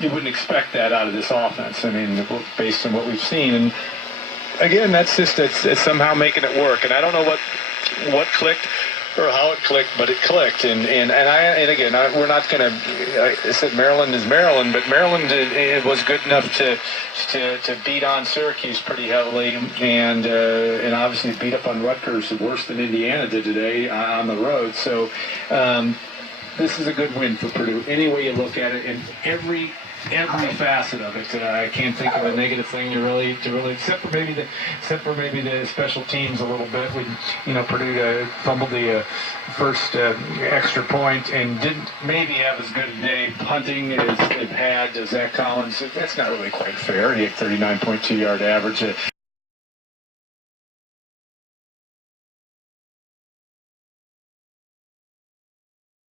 you wouldn't expect that out of this offense. I mean, based on what we've seen. And again, that's somehow making it work. And I don't know what clicked or how it clicked, but it clicked. And again, we're not going to. I said Maryland is Maryland, but Maryland it was good enough to beat on Syracuse pretty heavily, and obviously beat up on Rutgers worse than Indiana did today on the road. So this is a good win for Purdue. Any way you look at it, and every facet of it. I can't think of a negative thing to really, except for maybe the special teams a little bit. Purdue fumbled the first extra point and didn't maybe have as good a day punting as they've had. Zach Collins, that's not really quite fair. He had 39.2 yard average.